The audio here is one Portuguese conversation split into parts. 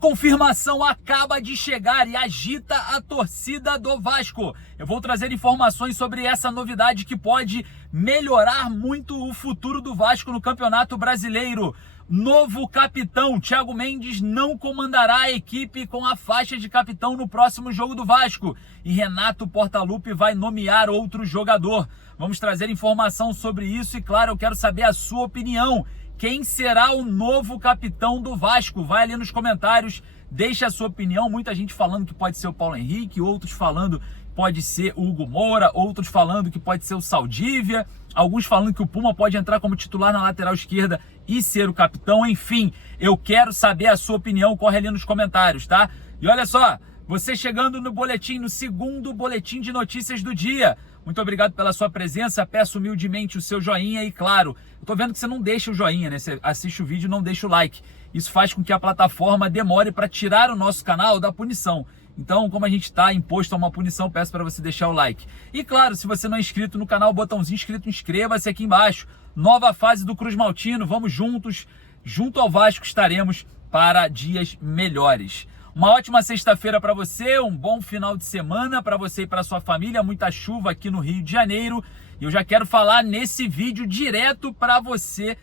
confirmação acaba de chegar e agita a torcida do Vasco. Eu vou trazer informações sobre essa novidade que pode melhorar muito o futuro do Vasco no Campeonato Brasileiro. Novo capitão, Thiago Mendes, não comandará a equipe com a faixa de capitão no próximo jogo do Vasco. E Renato Portaluppi vai nomear outro jogador. Vamos trazer informação sobre isso e, claro, eu quero saber a sua opinião. Quem será o novo capitão do Vasco? Vai ali nos comentários, deixa a sua opinião. Muita gente falando que pode ser o Paulo Henrique, outros falando que pode ser o Hugo Moura, outros falando que pode ser o Saldívia, alguns falando que o Puma pode entrar como titular na lateral esquerda e ser o capitão. Enfim, eu quero saber a sua opinião, corre ali nos comentários, tá? E olha só, você chegando no boletim, no segundo boletim de notícias do dia. Muito obrigado pela sua presença, peço humildemente o seu joinha e, claro, eu tô vendo que você não deixa o joinha, né? Você assiste o vídeo e não deixa o like. Isso faz com que a plataforma demore para tirar o nosso canal da punição. Então, como a gente está imposto a uma punição, peço para você deixar o like. E, claro, se você não é inscrito no canal, botãozinho inscrito, inscreva-se aqui embaixo. Nova fase do Cruz Maltino, vamos juntos, junto ao Vasco estaremos para dias melhores. Uma ótima sexta-feira para você, um bom final de semana para você e para sua família, muita chuva aqui no Rio de Janeiro. E eu já quero falar nesse vídeo direto para você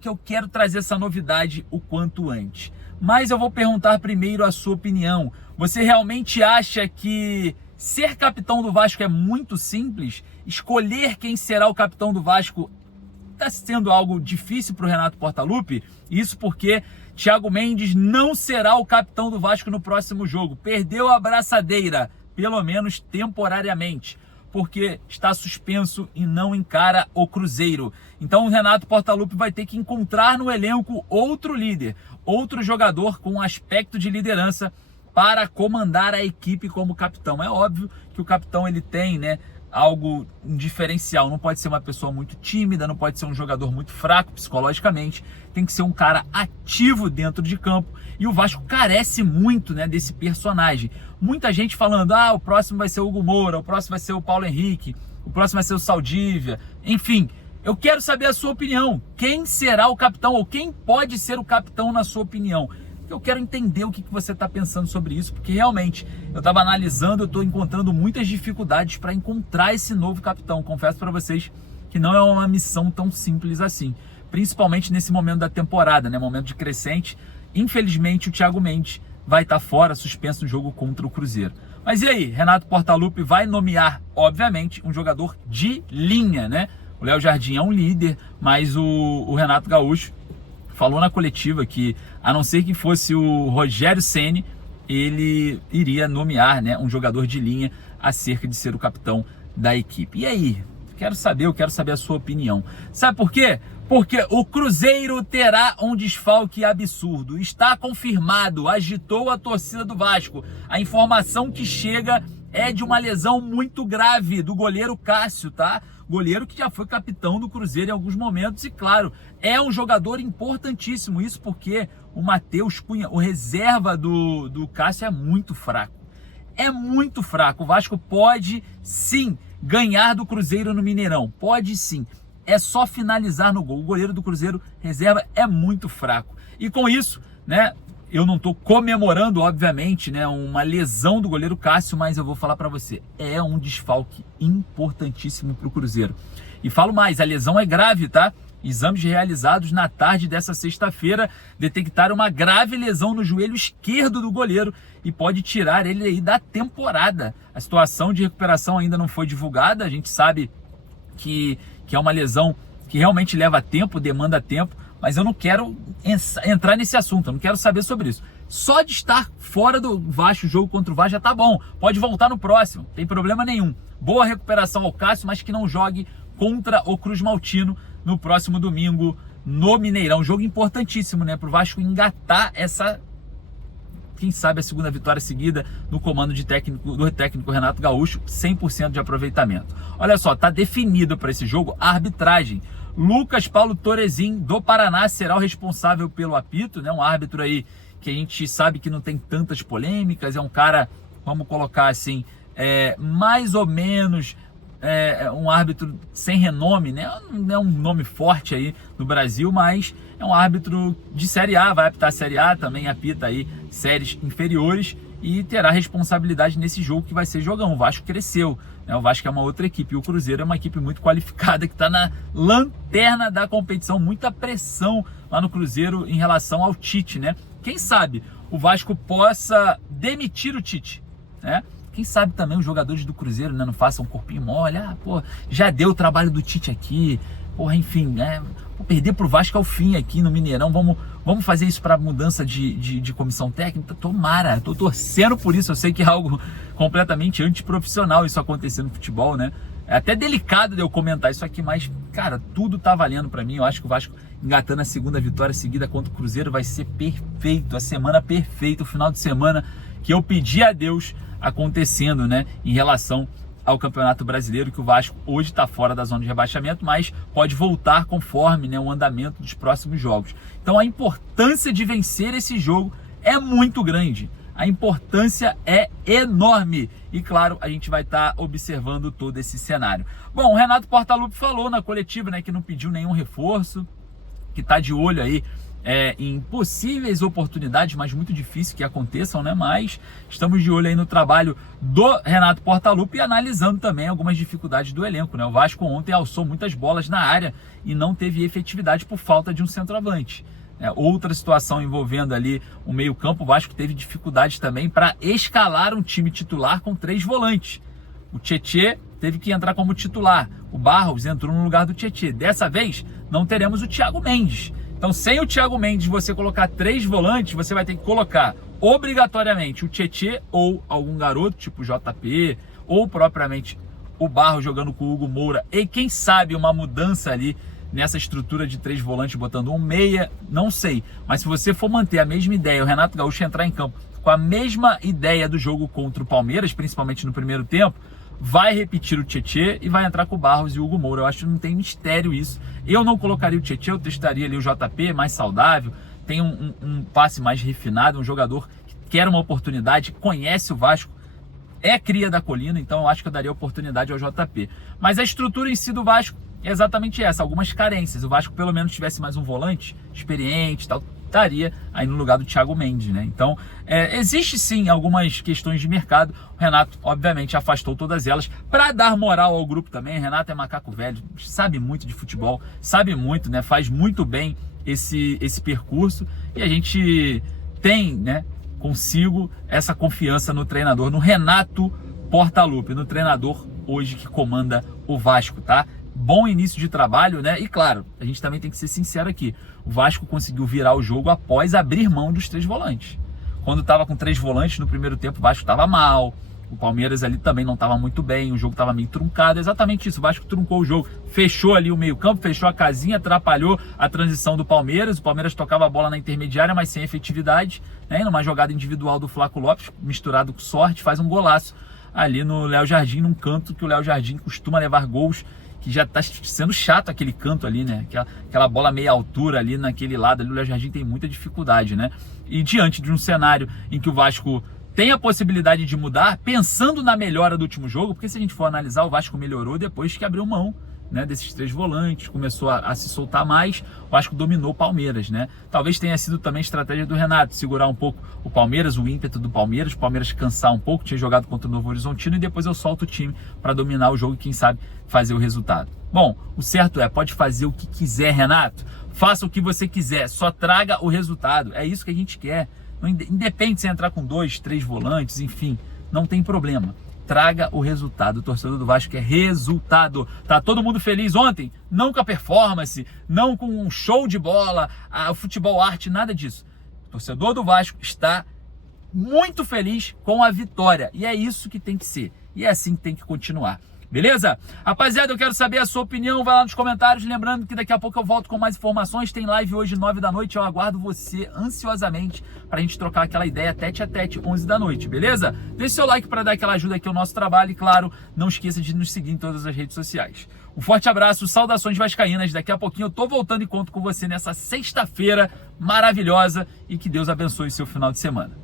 que eu quero trazer essa novidade o quanto antes. Mas eu vou perguntar primeiro a sua opinião. Você realmente acha que ser capitão do Vasco é muito simples? Escolher quem será o capitão do Vasco está sendo algo difícil para o Renato Portaluppi? Isso porque Thiago Mendes não será o capitão do Vasco no próximo jogo. Perdeu a braçadeira, pelo menos temporariamente, porque está suspenso e não encara o Cruzeiro. Então o Renato Portaluppi vai ter que encontrar no elenco outro líder, outro jogador com aspecto de liderança para comandar a equipe como capitão. É óbvio que o capitão ele tem, né, algo diferencial, não pode ser uma pessoa muito tímida, não pode ser um jogador muito fraco psicologicamente, tem que ser um cara ativo dentro de campo, e o Vasco carece muito, né, desse personagem. Muita gente falando, o próximo vai ser o Hugo Moura, o próximo vai ser o Paulo Henrique, o próximo vai ser o Saldívia, enfim, eu quero saber a sua opinião, quem será o capitão, ou quem pode ser o capitão na sua opinião? Eu quero entender o que você está pensando sobre isso, porque realmente eu estava analisando, eu estou encontrando muitas dificuldades para encontrar esse novo capitão. Confesso para vocês que não é uma missão tão simples assim, principalmente nesse momento da temporada, né? Momento de crescente. Infelizmente o Thiago Mendes vai estar fora, suspenso no jogo contra o Cruzeiro. Mas e aí, Renato Portaluppi vai nomear, obviamente, um jogador de linha, né? O Léo Jardim é um líder, mas o Renato Gaúcho falou na coletiva que, a não ser que fosse o Rogério Ceni, ele iria nomear, né, um jogador de linha acerca de ser o capitão da equipe. E aí? Eu quero saber a sua opinião. Sabe por quê? Porque o Cruzeiro terá um desfalque absurdo. Está confirmado, agitou a torcida do Vasco. A informação que chega é de uma lesão muito grave do goleiro Cássio, tá? Goleiro que já foi capitão do Cruzeiro em alguns momentos e, claro, é um jogador importantíssimo. Isso porque o Matheus Cunha, o reserva do Cássio, é muito fraco. É muito fraco. O Vasco pode, sim, ganhar do Cruzeiro no Mineirão. Pode, sim. É só finalizar no gol. O goleiro do Cruzeiro, reserva, é muito fraco. E com isso, né, eu não estou comemorando, obviamente, né, uma lesão do goleiro Cássio, mas eu vou falar para você, é um desfalque importantíssimo para o Cruzeiro. E falo mais, a lesão é grave, tá? Exames realizados na tarde dessa sexta-feira detectaram uma grave lesão no joelho esquerdo do goleiro e pode tirar ele aí da temporada. A situação de recuperação ainda não foi divulgada, a gente sabe que é uma lesão que realmente leva tempo, demanda tempo, mas eu não quero entrar nesse assunto, eu não quero saber sobre isso. Só de estar fora do Vasco, o jogo contra o Vasco já tá bom. Pode voltar no próximo, não tem problema nenhum. Boa recuperação ao Cássio, mas que não jogue contra o Cruz Maltino no próximo domingo no Mineirão. Um jogo importantíssimo, né, para o Vasco engatar essa, quem sabe, a segunda vitória seguida no comando do técnico Renato Gaúcho, 100% de aproveitamento. Olha só, tá definido para esse jogo a arbitragem. Lucas Paulo Torezin, do Paraná, será o responsável pelo apito, né? Um árbitro aí que a gente sabe que não tem tantas polêmicas, é um cara, vamos colocar assim, mais ou menos um árbitro sem renome, né? Não é um nome forte aí no Brasil, mas é um árbitro de Série A, vai apitar a Série A, também apita aí séries inferiores e terá responsabilidade nesse jogo que vai ser jogão. O Vasco cresceu, né? O Vasco é uma outra equipe e o Cruzeiro é uma equipe muito qualificada que está na lanterna da competição, muita pressão lá no Cruzeiro em relação ao Tite, né? Quem sabe o Vasco possa demitir o Tite, né? Quem sabe também os jogadores do Cruzeiro, né, não façam um corpinho mole, já deu o trabalho do Tite aqui, enfim, né? Vou perder pro Vasco ao fim aqui no Mineirão, vamos fazer isso para mudança de comissão técnica? Tomara, tô torcendo por isso. Eu sei que é algo completamente antiprofissional isso acontecer no futebol, né? É até delicado de eu comentar isso aqui, mas, cara, tudo tá valendo para mim. Eu acho que o Vasco engatando a segunda vitória seguida contra o Cruzeiro vai ser perfeito, a semana perfeita, o final de semana que eu pedi a Deus acontecendo, né, em relação ao Campeonato Brasileiro, que o Vasco hoje está fora da zona de rebaixamento, mas pode voltar conforme, né, o andamento dos próximos jogos. Então a importância de vencer esse jogo é muito grande, a importância é enorme e claro, a gente vai estar observando todo esse cenário. Bom, o Renato Portaluppi falou na coletiva, né, que não pediu nenhum reforço, que está de olho aí em possíveis oportunidades, mas muito difícil que aconteçam, né? Mas estamos de olho aí no trabalho do Renato Portaluppi e analisando também algumas dificuldades do elenco, né? O Vasco ontem alçou muitas bolas na área e não teve efetividade por falta de um centroavante. Outra situação envolvendo ali o meio-campo, o Vasco teve dificuldades também para escalar um time titular com 3 volantes. O Tietê teve que entrar como titular, o Barros entrou no lugar do Tietê. Dessa vez não teremos o Thiago Mendes. Então, sem o Thiago Mendes, você colocar 3 volantes, você vai ter que colocar obrigatoriamente o Tietê ou algum garoto, tipo o JP, ou propriamente o Barro jogando com o Hugo Moura. E quem sabe uma mudança ali nessa estrutura de 3 volantes, botando um meia, não sei. Mas se você for manter a mesma ideia, o Renato Gaúcho entrar em campo com a mesma ideia do jogo contra o Palmeiras, principalmente no primeiro tempo, vai repetir o Tietê e vai entrar com o Barros e o Hugo Moura. Eu acho que não tem mistério isso. Eu não colocaria o Tietê, eu testaria ali o JP, mais saudável, tem um passe mais refinado, um jogador que quer uma oportunidade, conhece o Vasco, é cria da Colina, então eu acho que eu daria oportunidade ao JP. Mas a estrutura em si do Vasco é exatamente essa, algumas carências. O Vasco pelo menos tivesse mais um volante experiente, tal, estaria aí no lugar do Thiago Mendes, né? Então, existe sim algumas questões de mercado. O Renato, obviamente, afastou todas elas para dar moral ao grupo também. O Renato é macaco velho, sabe muito de futebol, sabe muito, né? Faz muito bem esse percurso e a gente tem, né, consigo essa confiança no treinador, no Renato Portaluppi, no treinador hoje que comanda o Vasco, tá? Bom início de trabalho, né? E claro, a gente também tem que ser sincero aqui. O Vasco conseguiu virar o jogo após abrir mão dos 3 volantes. Quando estava com 3 volantes no primeiro tempo, o Vasco estava mal. O Palmeiras ali também não estava muito bem. O jogo estava meio truncado. Exatamente isso. O Vasco truncou o jogo. Fechou ali o meio-campo, fechou a casinha, atrapalhou a transição do Palmeiras. O Palmeiras tocava a bola na intermediária, mas sem efetividade, né? Numa jogada individual do Flaco Lopes, misturado com sorte, faz um golaço ali no Léo Jardim, num canto que o Léo Jardim costuma levar gols, que já está sendo chato aquele canto ali, né? Aquela bola meia altura ali naquele lado ali, o Léo Jardim tem muita dificuldade, né? E diante de um cenário em que o Vasco tem a possibilidade de mudar, pensando na melhora do último jogo, porque se a gente for analisar, o Vasco melhorou depois que abriu mão, né, desses 3 volantes, começou a se soltar mais, o Vasco dominou o Palmeiras, né? Talvez tenha sido também estratégia do Renato, segurar um pouco o Palmeiras, o ímpeto do Palmeiras, o Palmeiras cansar um pouco, tinha jogado contra o Novo Horizontino e depois eu solto o time para dominar o jogo e quem sabe fazer o resultado. Bom, o certo pode fazer o que quiser, Renato, faça o que você quiser, só traga o resultado, é isso que a gente quer. Não independe se entrar com 2, 3 volantes, enfim, não tem problema. Traga o resultado. O torcedor do Vasco quer resultado. Tá todo mundo feliz ontem? Não com a performance, não com um show de bola, o futebol arte, nada disso. O torcedor do Vasco está muito feliz com a vitória. E é isso que tem que ser. E é assim que tem que continuar. Beleza? Rapaziada, eu quero saber a sua opinião, vai lá nos comentários, lembrando que daqui a pouco eu volto com mais informações, tem live hoje 9 da noite, eu aguardo você ansiosamente pra gente trocar aquela ideia tete a tete 11 da noite, beleza? Deixe seu like para dar aquela ajuda aqui ao nosso trabalho e claro, não esqueça de nos seguir em todas as redes sociais. Um forte abraço, saudações vascaínas, daqui a pouquinho eu tô voltando e conto com você nessa sexta-feira maravilhosa e que Deus abençoe seu final de semana.